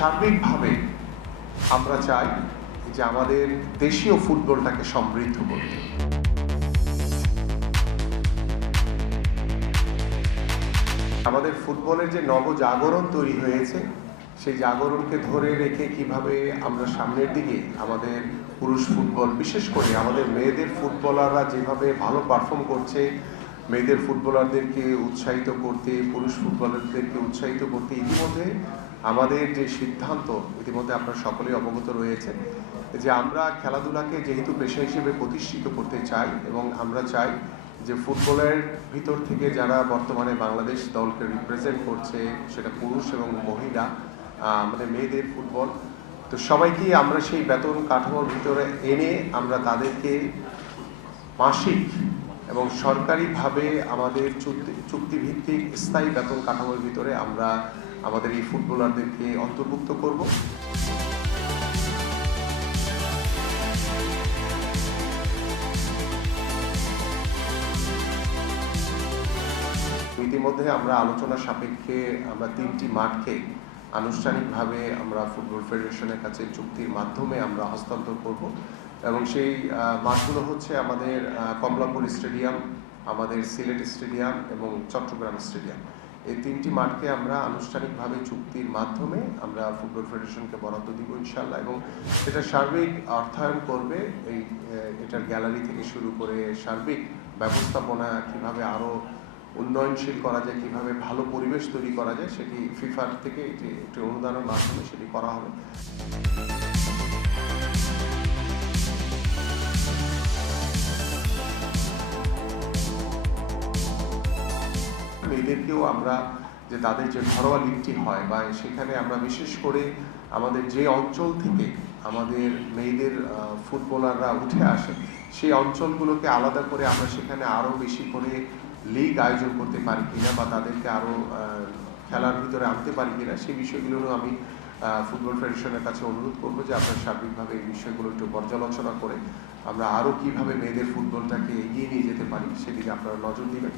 সার্বিকভাবে আমরা চাই যে আমাদের দেশীয় ফুটবলটাকে সমৃদ্ধ করতে। আমাদের ফুটবলের যে নবজাগরণ তৈরি হয়েছে, সেই জাগরণকে ধরে রেখে কিভাবে আমরা সামনের দিকে আমাদের পুরুষ ফুটবল, বিশেষ করে আমাদের মেয়েদের ফুটবলাররা যেভাবে ভালো পারফর্ম করছে, মেয়েদের ফুটবলারদেরকে উৎসাহিত করতে, পুরুষ ফুটবলারদেরকে উৎসাহিত করতে ইতিমধ্যে আমাদের যে সিদ্ধান্ত, ইতিমধ্যে আপনারা সকলেই অবগত রয়েছে যে আমরা খেলাধুলাকে যেহেতু পেশা হিসেবে প্রতিষ্ঠিত করতে চাই এবং আমরা চাই যে ফুটবলের ভিতর থেকে যারা বর্তমানে বাংলাদেশ দলকে রিপ্রেজেন্ট করছে, সেটা পুরুষ এবং মহিলা, আমাদের মেয়েদের ফুটবল, তো সবাইকেই আমরা সেই বেতন কাঠামোর ভিতরে এনে আমরা তাদেরকে মাসিক এবং সরকারিভাবে আমাদের চুক্তিভিত্তিক স্থায়ী বেতন কাঠামোর ভিতরে আমরা আমাদের এই ফুটবলারদেরকে অন্তর্ভুক্ত করব। ইতিমধ্যে আমরা আলোচনা সাপেক্ষে আমরা 3টি মাঠকে আনুষ্ঠানিকভাবে আমরা ফুটবল ফেডারেশনের কাছে চুক্তির মাধ্যমে আমরা হস্তান্তর করব এবং সেই মাঠগুলো হচ্ছে আমাদের কমলাপুর স্টেডিয়াম, আমাদের সিলেট স্টেডিয়াম এবং চট্টগ্রাম স্টেডিয়াম। এই 3টি মাঠকে আমরা আনুষ্ঠানিকভাবে চুক্তির মাধ্যমে আমরা ফুটবল ফেডারেশনকে বরাদ্দ দিব ইনশাআল্লাহ, এবং সেটা সার্বিক অর্থায়ন করবে এটার গ্যালারি থেকে শুরু করে সার্বিক ব্যবস্থাপনা কিভাবে আরও উন্নয়নশীল করা যায়, কিভাবে ভালো পরিবেশ তৈরি করা যায়, সেটি ফিফার থেকে একটি অনুদানের মাধ্যমে সেটি করা হবে। মেয়েদেরকেও আমরা যে তাদের যে ঘরোয়া লিগটি হয় বা সেখানে আমরা বিশেষ করে আমাদের যে অঞ্চল থেকে আমাদের মেয়েদের ফুটবলাররা উঠে আসে, সেই অঞ্চলগুলোকে আলাদা করে আমরা সেখানে আরও বেশি করে লিগ আয়োজন করতে পারি কিনা বা তাদেরকে আরও খেলার ভিতরে আনতে পারি কিনা, সেই বিষয়গুলোরও আমি ফুটবল ফেডারেশনের কাছে অনুরোধ করবো যে আপনারা সার্বিকভাবে এই বিষয়গুলো একটু পর্যালোচনা করে আমরা আরও কীভাবে মেয়েদের ফুটবলটাকে এগিয়ে নিয়ে যেতে পারি সেদিকে আপনারা নজর দিবেন।